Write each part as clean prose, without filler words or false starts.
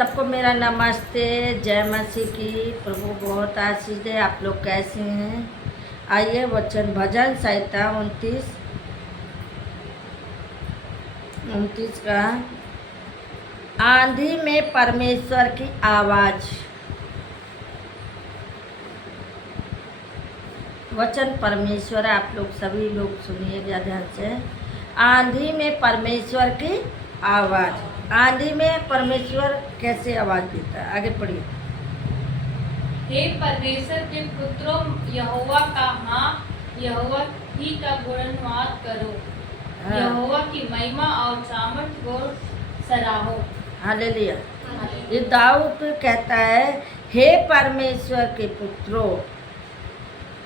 सबको मेरा नमस्ते। जय मसीह की। प्रभु बहुत आशीष दे। आप लोग कैसे हैं? आइए वचन भजन संहिता 29 का आंधी में परमेश्वर की आवाज। वचन परमेश्वर, आप लोग सभी लोग सुनिएगा ध्यान से। आंधी में परमेश्वर की आवाज। आंधी में परमेश्वर कैसे आवाज देता है? आगे पढ़िए। हे परमेश्वर के पुत्रों, यहोवा का यहोवा ही का गुणगान करो। यहोवा की महिमा और सामर्थ को सराहो। हालेलुया। ये दाऊद कहता है, हे परमेश्वर के पुत्रों,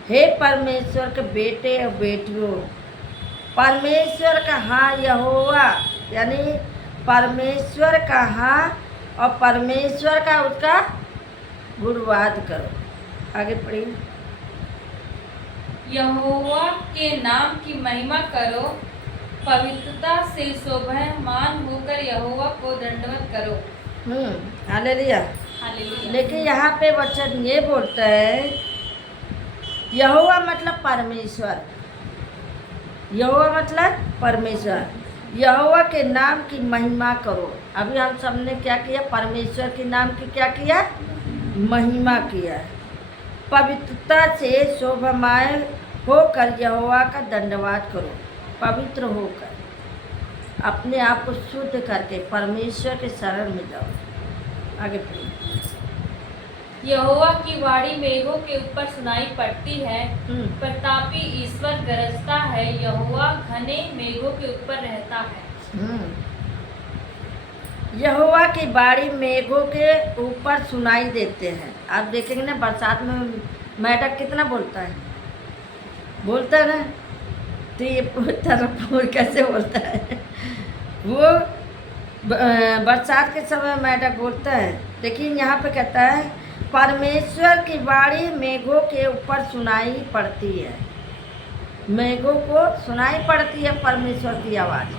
हे परमेश्वर के बेटे और बेटियों। परमेश्वर का यहोवा यानी परमेश्वर का और परमेश्वर का उसका गुणवाद करो। आगे पढ़िए। यहोवा के नाम की महिमा करो, पवित्रता से शोभायमान होकर यहोवा को दंडवत करो। हालेलुया। हालेलुया। लेकिन यहाँ पे वचन ये बोलता है, यहोवा मतलब परमेश्वर। यहोवा मतलब परमेश्वर। यहोवा के नाम की महिमा करो। अभी हम सबने क्या किया? परमेश्वर के नाम की क्या किया? महिमा किया। पवित्रता से शोभामय होकर यहोवा का दंडवात करो। पवित्र होकर अपने आप को शुद्ध करके परमेश्वर के शरण में जाओ। आगे पढ़िए। यहोवा की वाणी मेघों के ऊपर सुनाई पड़ती है। प्रतापी ईश्वर गरजता है। यहोवा घने मेघों के ऊपर रहता है। यहोवा की वाणी मेघों के ऊपर सुनाई देते हैं। आप देखेंगे ना, बरसात में मेढक कितना बोलता है? बोलता है ना। तो ये तरफ कैसे बोलता है? वो बरसात के समय मेढक बोलता है। लेकिन यहाँ पे कहता है, परमेश्वर की वाणी मेघों के ऊपर सुनाई पड़ती है। मेघों को सुनाई पड़ती है परमेश्वर की आवाज़।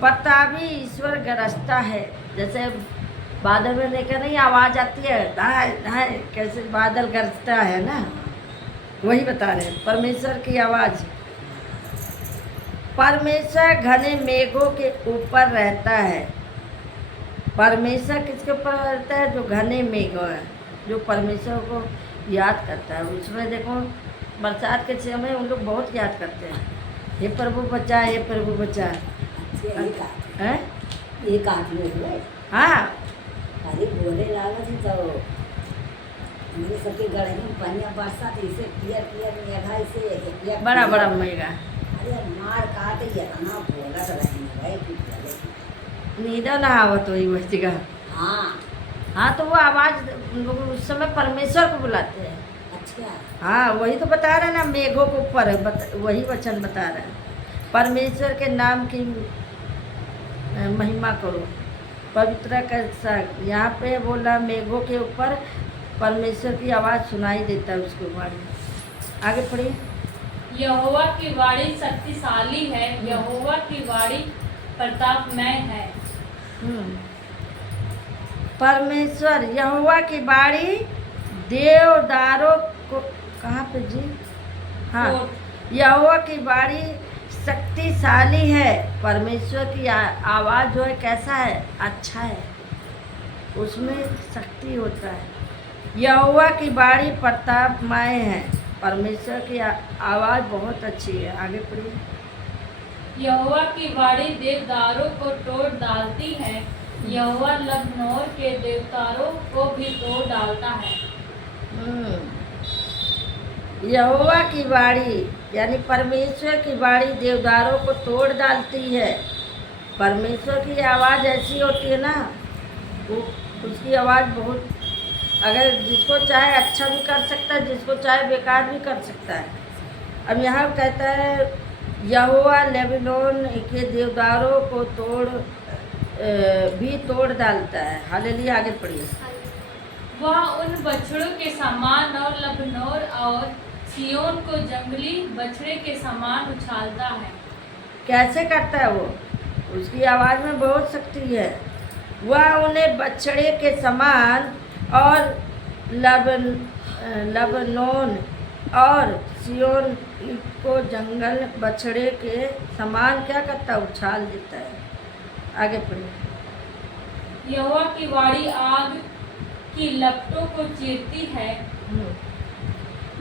प्रतापी ईश्वर गरजता है। जैसे बादल में लेकर नहीं आवाज़ आती है, धाय धाय, कैसे बादल गरजता है ना, वही बता रहे हैं परमेश्वर की आवाज़। परमेश्वर घने मेघों के ऊपर रहता है। परमेश्वर किसके ऊपर रहता है? जो घने मेघ है, जो परमेश्वर को याद करता है। उसमें देखो, बरसात के समय उन लोग बहुत याद करते हैं, हे प्रभु बचा, हे प्रभु बचा। हैं? एक आदमी हुए। हाँ, अरे बोले लागत ही तो मेरे सबके गढ़े में पनिया बरसात इसे क्लियर मेघा इसे बड़ा बड़ा मेघा। अरे मार काटे ये ना बोला तो रहेंगे भाई कुछ नींदा ना आवत वही वही जगह। हाँ तो वो आवाज़ लोग उस समय परमेश्वर को बुलाते हैं। अच्छा। हाँ, वही तो बता रहे हैं ना, मेघों के ऊपर है। वही वचन बता रहे हैं, परमेश्वर के नाम की महिमा करो, पवित्र का साथ। यहाँ पे बोला मेघों के ऊपर परमेश्वर की आवाज़ सुनाई देता है उसके बारे में। आगे पढ़िए। यहोवा की वाणी शक्तिशाली है। यहोवा की वाणी प्रतापमय है। परमेश्वर यहोवा की वाणी देवदारों को, कहाँ पे जी? हाँ, यहोवा की वाणी शक्तिशाली है। परमेश्वर की आवाज़ जो है कैसा है? अच्छा है, उसमें शक्ति होता है। यहोवा की वाणी प्रतापमय है। परमेश्वर की आवाज़ बहुत अच्छी है। आगे पढ़िए। यहोवा की वाणी देवदारों को तोड़ डालती है। यहोवा लबनोर के देवदारों को भी तोड़ डालता है। यहोवा की वाणी यानी परमेश्वर की वाणी देवदारों को तोड़ डालती है। परमेश्वर की आवाज़ ऐसी होती है ना, वो उसकी आवाज़ बहुत, अगर जिसको चाहे अच्छा भी कर सकता है, जिसको चाहे बेकार भी कर सकता है। अब यहाँ कहता है, यहोवा लेबनोन के देवदारों को भी तोड़ डालता है। हालेलुया। आगे पढ़िए। वह उन बछड़ों के समान और लबनोर और सियोन को जंगली बछड़े के समान उछालता है। कैसे करता है वो? उसकी आवाज़ में बहुत शक्ति है। वह उन्हें बछड़े के समान और लबनोन और सियोन को जंगल बछड़े के समान क्या करता, उछाल देता है। आगे पढ़िए। यहोवा की वाणी आग की लपटों को चीरती है।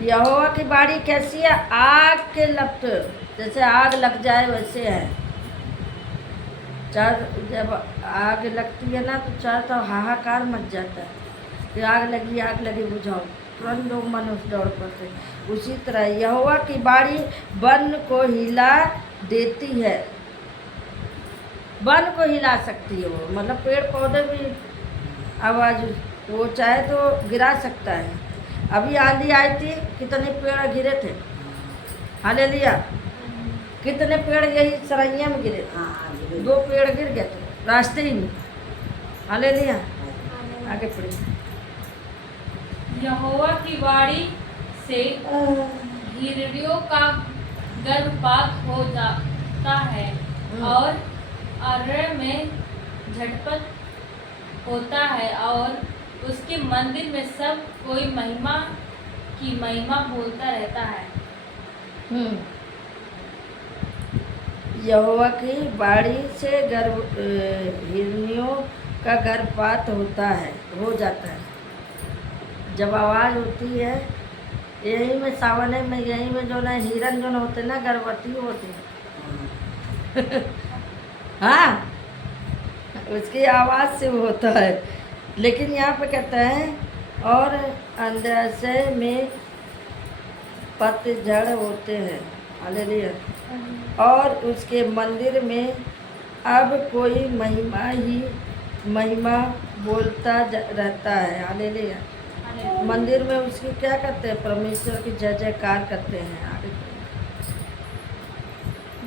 यहोवा की बाड़ी कैसी है, आग के लपट, जैसे आग लग जाए वैसे है। जब आग लगती है ना तो चार तो हाहाकार मच जाता है कि आग लगी बुझाओ, तुरंत लोग मनुष्य दौड़ पड़ते। उसी तरह यहोवा की बाड़ी वन को हिला देती है। वन को हिला सकती है वो, मतलब पेड़ पौधे भी आवाज़, वो चाहे तो गिरा सकता है। अभी आंधी आई थी, कितने पेड़ गिरे थे, हालेलुया। कितने पेड़ यही सरैया में गिरे थे, हाँ 2 पेड़ गिर गए थे रास्ते ही में, हालेलुया। आगे पढ़िए। यहोवा की वाणी से हिरड़ियों का गर्भपात हो जाता है और अरण्य में झटपट होता है और उसके मंदिर में सब कोई महिमा की महिमा बोलता रहता है। यहोवा की बाड़ी से हिरनियों का गर्भपात हो जाता है। जब आवाज़ होती है, यही में सावन में, यही में जो ना हिरन जो होते ना गर्भवती होती है हाँ, उसकी आवाज़ से वो होता है। लेकिन यहाँ पे कहता है और अंदर में पतझड़ होते हैं, हालेलुया। और उसके मंदिर में अब कोई महिमा बोलता रहता है, हालेलुया। मंदिर में उसकी क्या करते हैं, परमेश्वर की जय जयकार करते हैं। आगे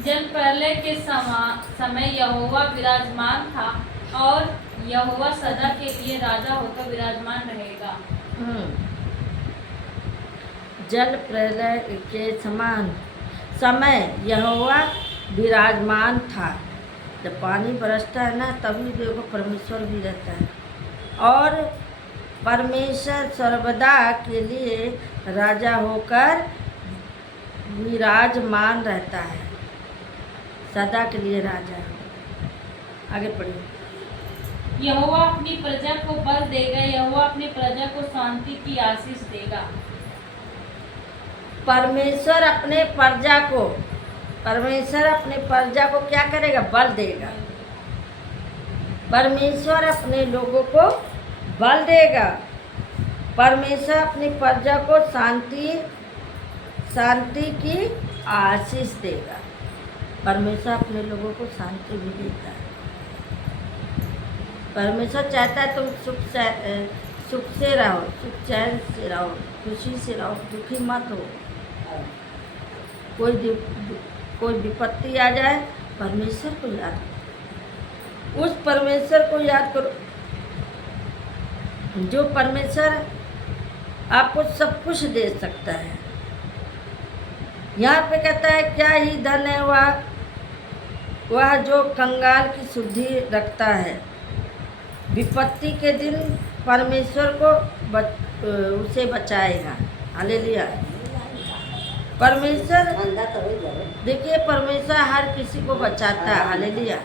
जल प्रलय के समय यहोवा विराजमान था और यहोवा सदा के लिए राजा होकर विराजमान रहेगा। जल प्रलय के समय यहोवा विराजमान था। जब पानी बरसता है ना, तभी देखो परमेश्वर भी रहता है। और परमेश्वर सर्वदा के लिए राजा होकर विराजमान रहता है, सदा के लिए राजा। आगे पढ़िए। यहोवा अपनी प्रजा को बल देगा, यहोवा अपनी प्रजा को शांति की आशीष देगा। परमेश्वर अपने प्रजा को क्या करेगा, बल देगा। परमेश्वर अपने लोगों को बल देगा। परमेश्वर अपनी प्रजा को शांति की आशीष देगा। परमेश्वर अपने लोगों को शांति भी देता है। परमेश्वर चाहता है तुम सुख से रहो, सुख चैन से रहो, खुशी से रहो, दुखी मत हो। कोई विपत्ति आ जाए, परमेश्वर को याद करो, उस परमेश्वर को याद करो जो परमेश्वर आपको सब कुछ दे सकता है। यहाँ पे कहता है क्या ही धन है वह जो कंगाल की शुद्धि रखता है। विपत्ति के दिन परमेश्वर को उसे बचाएगा, हालेलुया। परमेश्वर, देखिए परमेश्वर हर किसी को बचाता है, हालेलुया।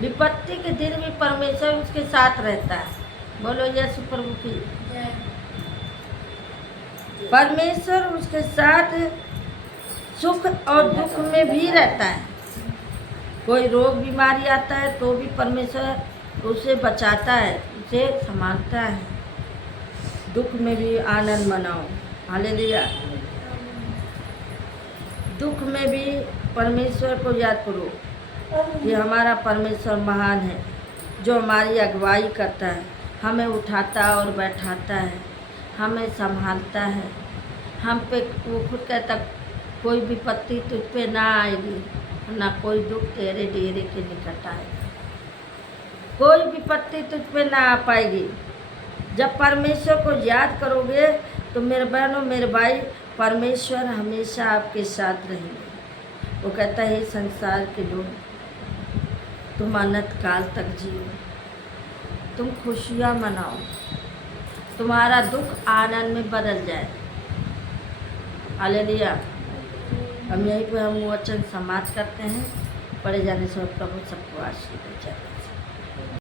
विपत्ति के दिन भी परमेश्वर उसके साथ रहता है। बोलो यीशु प्रभु की। परमेश्वर उसके साथ सुख और दुख में भी रहता है। कोई रोग बीमारी आता है तो भी परमेश्वर उसे बचाता है, उसे संभालता है। दुख में भी आनंद मनाओ, हालेलुया। दुख में भी परमेश्वर को याद करो कि हमारा परमेश्वर महान है, जो हमारी अगुवाई करता है, हमें उठाता और बैठाता है, हमें संभालता है। हम पे वो खुद कहता कोई विपत्ति तुझ पे ना आएगी, ना कोई दुख तेरे डेरे के निकट आएगा। कोई विपत्ति तुझ पे ना आ पाएगी। जब परमेश्वर को याद करोगे तो मेरे बहनों मेरे भाई, परमेश्वर हमेशा आपके साथ रहेंगे। वो कहता है संसार के लोग तुम अनंत काल तक जियो, तुम खुशियाँ मनाओ, तुम्हारा दुख आनंद में बदल जाए। हालेलुया। हम यहीं पर हम वचन समाप्त करते हैं। पढ़े जाने से प्रभु सबको आशीर्वाद दें।